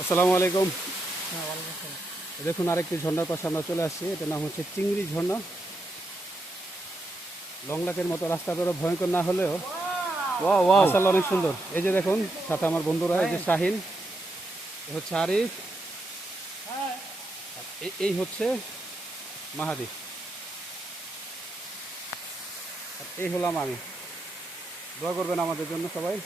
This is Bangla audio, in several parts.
আসসালামু আলাইকুম। হ্যাঁ, ওয়ালাইকুম আসসালাম। দেখুন আরেকটি ঝর্ণার পাশে আমরা চলে আসছি। এটার নাম হচ্ছে চিংড়ি ঝর্ণা। লংলাকের মতো রাস্তাটা ভয়ঙ্কর না হলেও ওয়াও ওয়াও মাশাআল্লাহ অনেক সুন্দর। এই যে দেখুন সাথে আমার বন্ধুরা, এই যে শাহিন, এ হচ্ছে আরিফ, আর এই হচ্ছে মাহাদি, আর এই হলাম আমি। দোয়া করবেন আমাদের জন্য সবাই।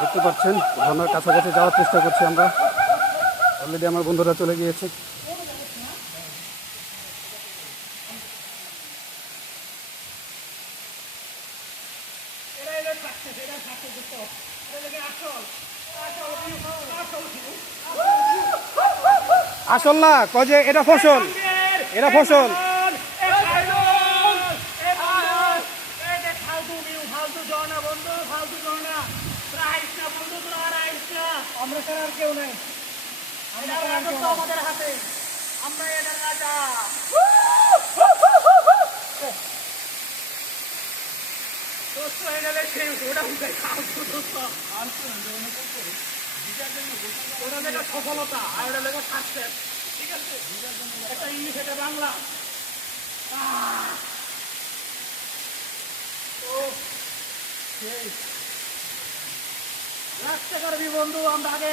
দেখতে পাচ্ছেন ঝর্ণার কাছাকাছি যাওয়ার চেষ্টা করছি আমরা। অলরেডি আমার বন্ধুরা চলে গিয়েছে। আসল না কয়ে এটা ফসল, এটা ফসল। আমরা ছাড়া আর কেউ নেই। আমাদের হাতে আমরা এটার রাজা। দোস্ত হয়ে গেলে সেই ওটা উঠে খাও দোস্ত। ওটা লেগে সফলতা আর ওটা লেগে সাকসেস। ঠিক আছে, এটা ইংলিশ, এটা বাংলা। রাস্তা করবি বন্ধু, আমরা আগে